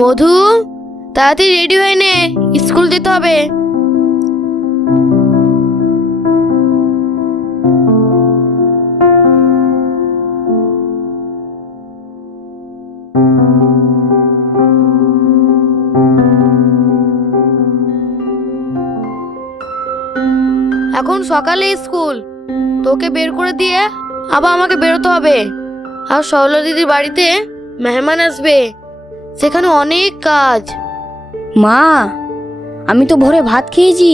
মধু, তাড়াতাড়ি রেডি হয়ে নে, স্কুল যেতে হবে। এখন সকালে স্কুল, তোকে বের করে দিয়ে আবার আমাকে বেরোতে হবে। আর সরলা দিদির বাড়িতে মেহমান আসবে, সেখানে অনেক কাজ। মা, আমি তো ভোরে ভাত খেয়েছি,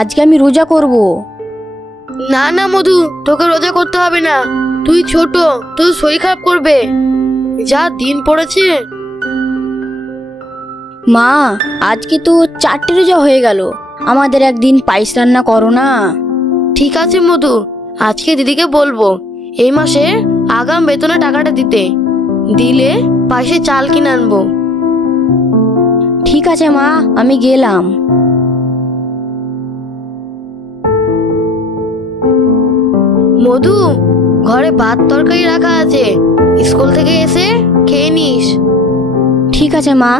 আজকে আমি রোজা করব। না না মধু, তোকে রোজা করতে হবে না, তুই ছোট, তোর শরীর খারাপ করবে। যা দিন পড়েছে। মা, আজকে তো 4টে রোজা হয়ে গেল, আমাদের একদিন পায়েস রান্না করো না। ঠিক আছে মধু, আজকে দিদিকে বলবো এই মাসে আগাম বেতনে টাকাটা দিতে, দিলে পায়েসে চাল কিনে আনবো। ঠিক আছে মা, আমি গেলাম। মধু, ঘরে ভাত তরকারি রাখা আছে, স্কুল থেকে এসে খেয়ে নিস। ঠিক আছে মা।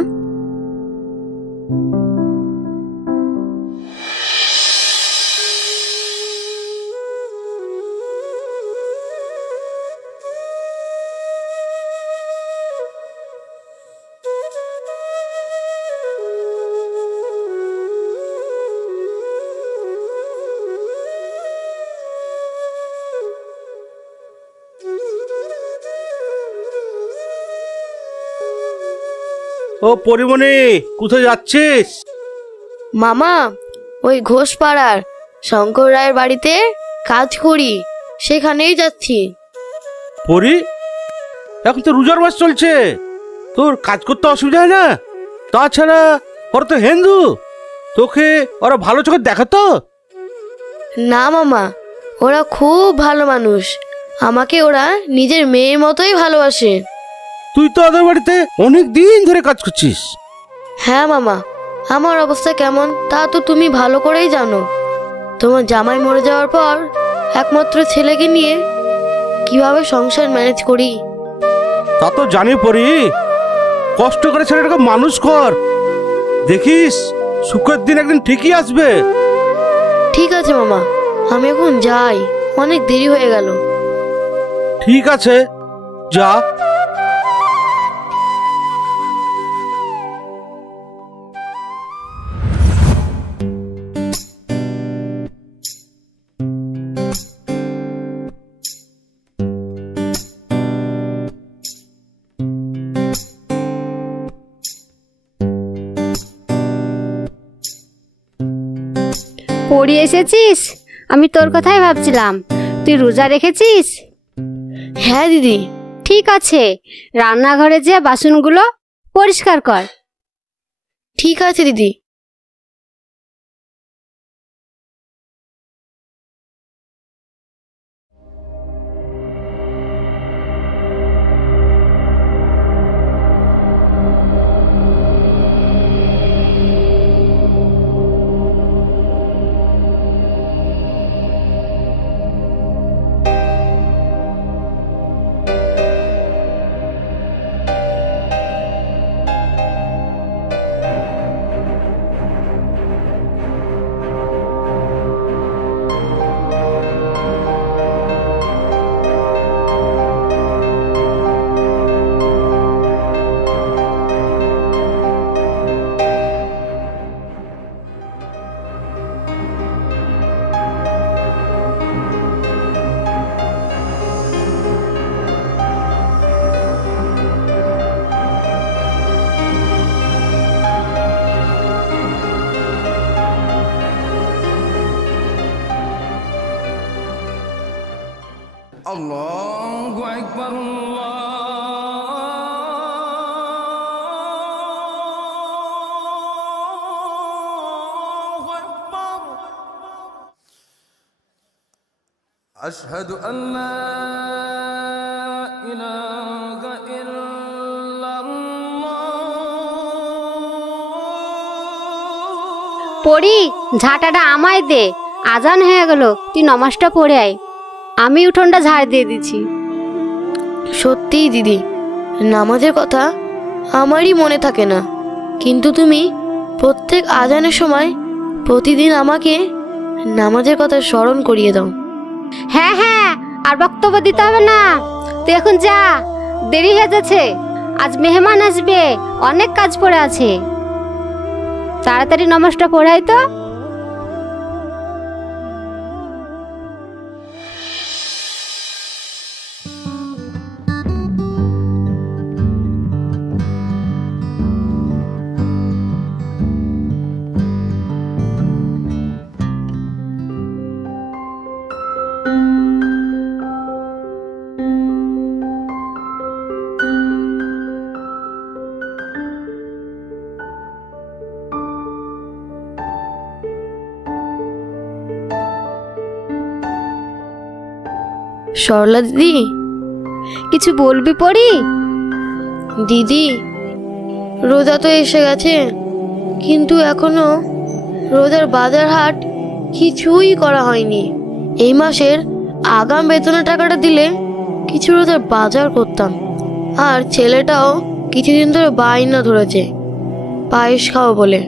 ও পরিমণি, কোথায় যাচ্ছিস? মামা, ওই ঘোষপাড়ার শঙ্কর রায়ের বাড়িতে কাজ করি, সেখানেই যাচ্ছি। পরি, এখন তো রোজার মাস চলছে, তোর কাজ করতে অসুবিধা হয় না? তাছাড়া ওরা তো হিন্দু, তোকে ওরা ভালো চোখে দেখাতো? না মামা, ওরা খুব ভালো মানুষ, আমাকে ওরা নিজের মেয়ের মতোই ভালোবাসে। তুই তো ওদের বাড়িতে অনেক দিন ধরে কাজ করছিস। হ্যাঁ মামা, আমার অবস্থা কেমন তা তো তুমি ভালো করেই জানো। তোমার জামাই মরে যাওয়ার পর একমাত্র ছেলেকে নিয়ে কিভাবে সংসার ম্যানেজ করি। তা তো জানি পরি, কষ্ট করে ছেলেটাকে মানুষ কর, দেখিস সুখের দিন একদিন ঠিকই আসবে। ঠিক আছে মামা, আমি এখন যাই, অনেক দেরি হয়ে গেল। ঠিক আছে, যা। পড়ি এসেছিস? আমি তোর কথাই ভাবছিলাম, তুই রোজা রেখেছিস? হ্যাঁ দিদি। ঠিক আছে, রান্নাঘরে যে বাসনগুলো পরিষ্কার কর। ঠিক আছে দিদি। আল্লাহু আকবার, আল্লাহু আকবার। আশহাদু আল্লা ইলাহা ইল্লাল্লাহ। পড়ি, ঝাঁটাটা আমায় দে, আজান হয়ে গেল, তুই নমাজটা পড়ে আয়, আমি উঠোনটা ঝাড় দিয়ে দিচ্ছি। সত্যিই দিদি, নামাজের কথা আমারই মনে থাকে না, কিন্তু তুমি প্রত্যেক আজানের সময় প্রতিদিন আমাকে নামাজের কথা স্মরণ করিয়ে দাও। হ্যাঁ হ্যাঁ, আর বক্তব্য দিতে হবে না, তুই এখন যা, দেরি হয়ে যাচ্ছে। আজ মেহমান আসবে, অনেক কাজ পড়ে আছে। তাড়াতাড়ি নামাজটা পড়াই তো। সরলা দিদি, কিছু বলবি পড়ি? দিদি, রোজা তো এসে গেছে, কিন্তু এখনো রোজার বাজার হাট কিছুই করা হয়নি। এই মাসের আগাম বেতনের টাকাটা দিলে কিছু রোজার বাজার করতাম। আর ছেলেটাও কিছুদিন ধরে বায়না ধরেছে পায়েস খাওয়া বলে,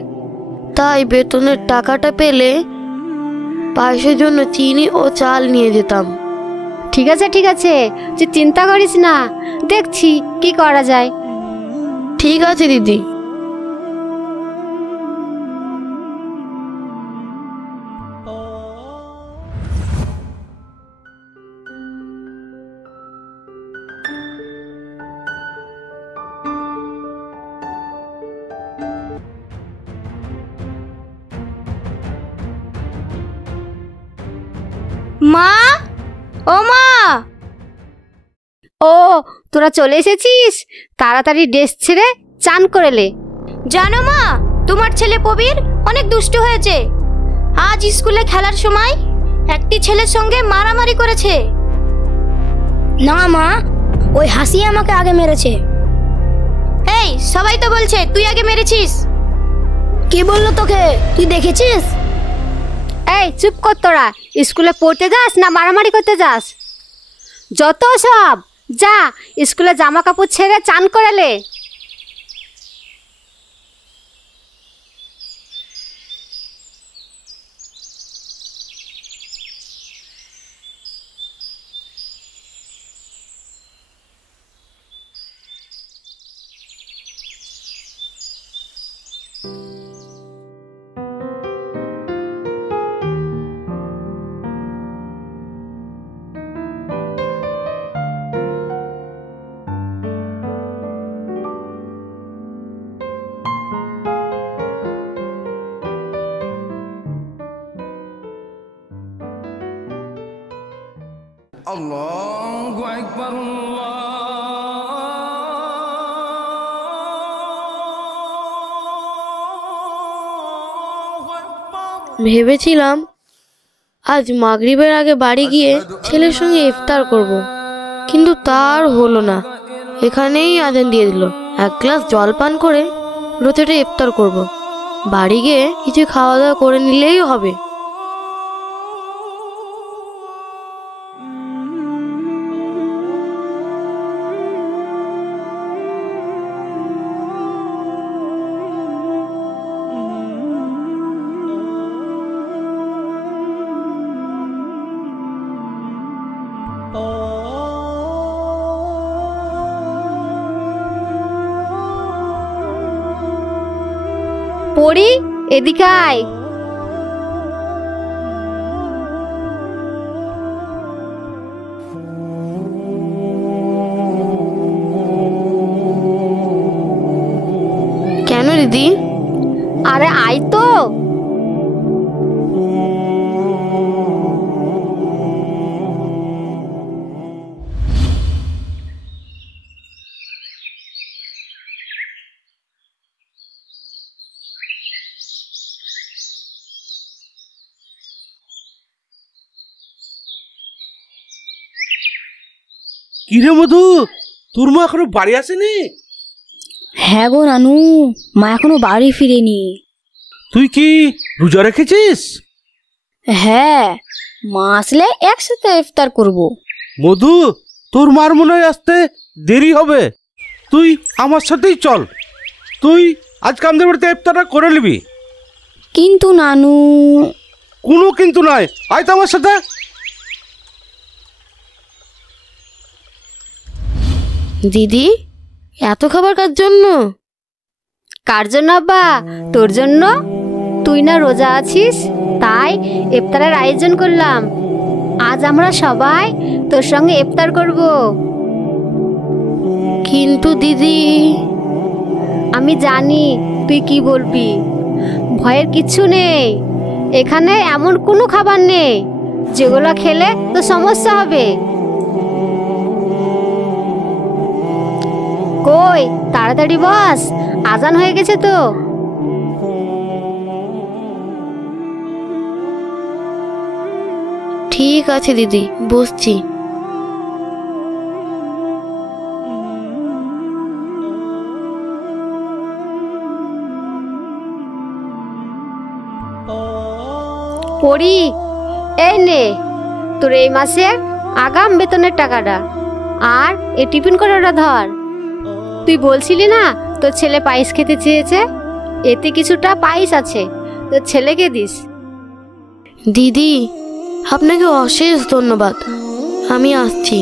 তাই বেতনের টাকাটা পেলে পায়েসের জন্য চিনি ও চাল নিয়ে যেতাম। ঠিক আছে ঠিক আছে, তুই চিন্তা করিস না, দেখছি কি করা যায়। ঠিক আছে দিদি। মা, ও মা। ও, তোরা চলে এসেছিস? তাড়াতাড়ি ড্রেস ছেড়ে চান করে লে। জানো মা, তোমার ছেলে প্রবীর অনেক দুষ্টু হয়েছে। আজ স্কুলে খেলার সময় একটি ছেলের সঙ্গে মারামারি করেছে। না মা, ওই হাসি আমাকে আগে মেরেছে। এই, সবাই তো বলছে তুই আগে মেরেছিস। কে বললো তোকে? তুই দেখেছিস? এই চুপ কর, তোরা স্কুলে পড়তে যাস না মারামারি করতে যাস? যত সব, যা স্কুলে জামা কাপড় ছেড়ে চান করে লে। আল্লাহু আকবার, আল্লাহু আকবার। ভেবেছিলাম আজ মাগরিবের আগে বাড়ি গিয়ে ছেলের সঙ্গে ইফতার করব, কিন্তু তার হলো না। এখানেই আজান দিয়ে দিল। এক গ্লাস জল পান করে রোজাটা ইফতার করব। বাড়ি গিয়ে কিছু খাওয়া দাওয়া করে নিলেই হবে। পড়ি, এদিকে আয়। কেন দিদি? আরে আয় তো। কিরে মধু, তোর মা এখনো বাড়ি আসেনি? হ্যাঁ গো নানু, মা এখনো বাড়ি ফিরেনি। তুই কি রোজা রেখেছিস? হ্যাঁ, মা আসলে একসাথে ইফতার করব। মধু, তোর মার মনে হয় আসতে দেরি হবে। তুই আমার সাথেই চল। তুই আজকে আমাদের বাড়িতে ইফতারটা করে নিবি। কিন্তু নানু, কোনো কিন্তু নয়, আয় তো আমার সাথে। দিদি, এত খাবার কার জন্য? কার জন্য আব্বা? তোর জন্য। তুই না রোজা আছিস, তাই ইফতারের আয়োজন করলাম। আজ আমরা সবাই তোর সঙ্গে ইফতার করব। কিন্তু দিদি, আমি জানি তুই কি বলবি। ভয়ের কিচ্ছু নেই, এখানে এমন কোনো খাবার নেই যেগুলো খেলে তো সমস্যা হবে। কই তাড়াতাড়ি বস, আজান হয়ে গেছে তো। ঠিক আছে দিদি, বসছি। পড়ি, এই নে তোর এই মাসে আগাম বেতনের টাকাটা, আর এই টিফিন করাটা ধর। তুই বলছিলি না তোর ছেলে পায়েস খেতে চেয়েছে, এতে কিছুটা পায়েস আছে, তোর ছেলেকে দিস। দিদি, আপনাকে অশেষ ধন্যবাদ। আমি আসছি।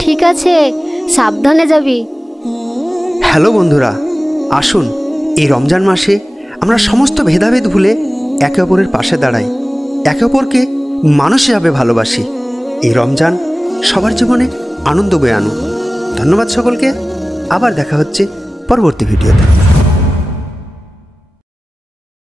ঠিক আছে, সাবধানে যাবি। হ্যালো বন্ধুরা, আসুন এই রমজান মাসে আমরা সমস্ত ভেদাভেদ ভুলে একে অপরের পাশে দাঁড়াই, একে অপরকে মানুষ হিসাবে ভালোবাসি। এই রমজান সবার জীবনে আনন্দ বয়ে আনুক। ধন্যবাদ সকলকে। আবার দেখা হচ্ছে পরবর্তী ভিডিওতে।